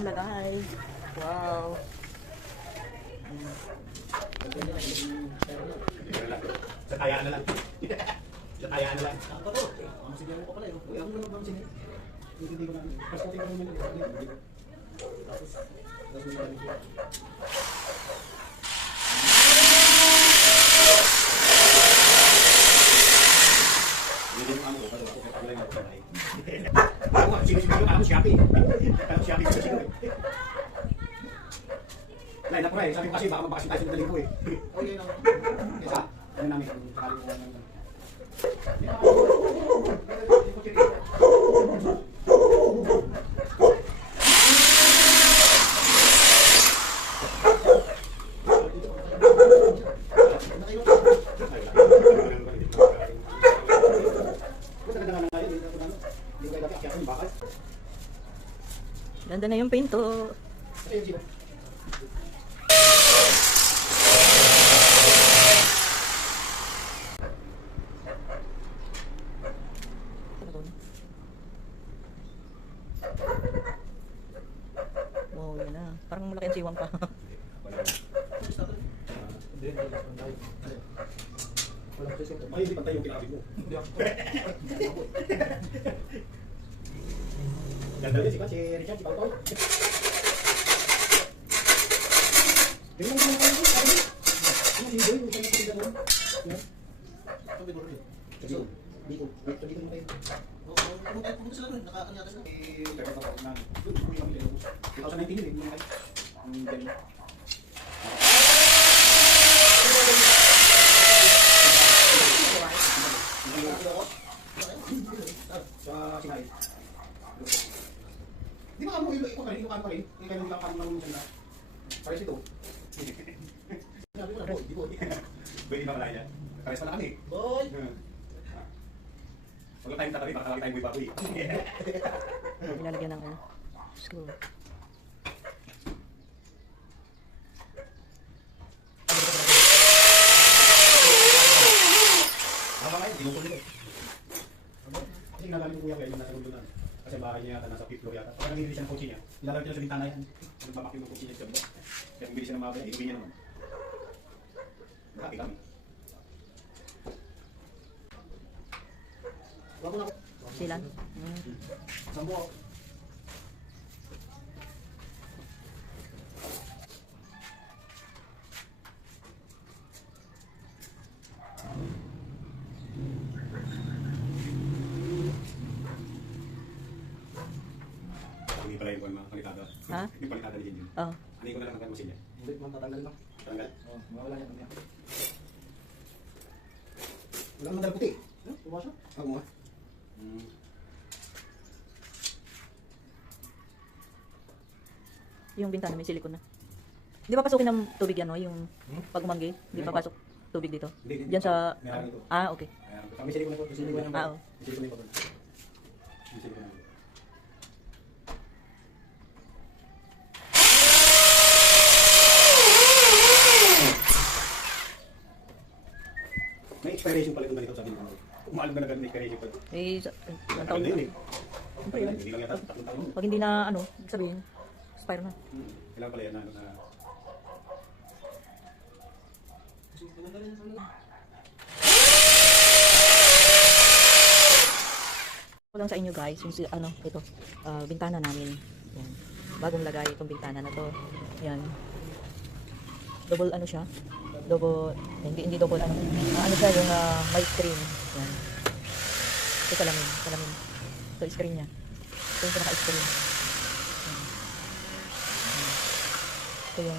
bagong lagay. Wow. Sa tayaan na lang. Sa tayaan na lang. Ako to. Masigaw ko pala yun. Uy, ako naman bang sinin? Hindi ko namin. Tapos natin kami nila. Tapos may namin. Hindi mo amo. Pero ako kaya lang nagpapalay. Ako nga, sino-sino ako Shopee. Ako Shopee sino-sino eh. Nay, napura eh. Sabi ko kasi baka mabakasyon tayo sa madaling ko eh. Okay na. Kesa, ano namin, kung sakali ko namin. Ganda na yung pinto. Wow, yan na. Parang malaki ang siwang pa. Ay, hindi pantay yung kinakabit mo. Ganda din si Richard, si Pautoy. Tingnan mo naman ito, sabi mo. Ano yung libo, yung isang natin doon. Ito bigor rin. Dito mo kayo. Pumunta sila rin. Nakakanyatas na. Dapat ako na. 2019 yun, hindi mo kayo. Ang galing. Sa Sinay. Di ba kamo ikaw ka rin, ikaw ka rin? Ikaw yung lang kamo ng sila. Pares ito. Sabi ko na, boy, di boy. Pwede ba malaya? Pares pala kami. Boy! Huwag tayong tatabi, baka tawag tayong buhay-baboy. Nilalagyan ng screw. Haba ngayon, dinukul nito. Kasi nalalim ko kuya kayo yung nasa mundo na. Kasi bahay niya yata nasa 5th floor yata. Pag nanginili siya ng kotse niya, nilalagay niya sa bintana yan. Nagpapak yung kotse niya sa kabila. Kaya kung bili siya ng mga inuwi niya naman. Happy kami. Wag mo na. Silan. Sambo. Hindi pala yung palitada. Ha? Yung palitada ni Jinjin. Oh. Hindi ko na lang ang kanosin niya. Hindi man tatanggalin pa. Tanggal. Oh, mawala niya kanya. Wala naman dala puti. Pumasok? Ako nga. Yung bintana may silikon na. Di ba pasukin ng tubig yan, no? Yung pag umanggi, di pa pasok tubig dito? Hindi. Diyan sa... Meron ito. Ah, okay. Kami sili ko na po. Sili ko na po. Ah, oh. Sili ko na po. Sili ko na po. May expiration pala itong ganito sabi ko. Umaalam ka na ganun may expiration pala. Eh, ilang taon Taon na yun na? eh. Siyempre yun. Hindi lang yata 3 taon. Pag hindi na, ano, sabihin, expire na. Kailangan pala yan na ano na. Ko lang sa inyo guys, yung ano, ito, bintana namin. Yan. Bagong lagay itong bintana na to. Yan. Double ano siya? Double, hindi double ano. Ano siya, yung may screen. Yan. Ito salamin, salamin. Ito screen niya. Ito yung pinaka-screen. Yan. Yan. Ito yung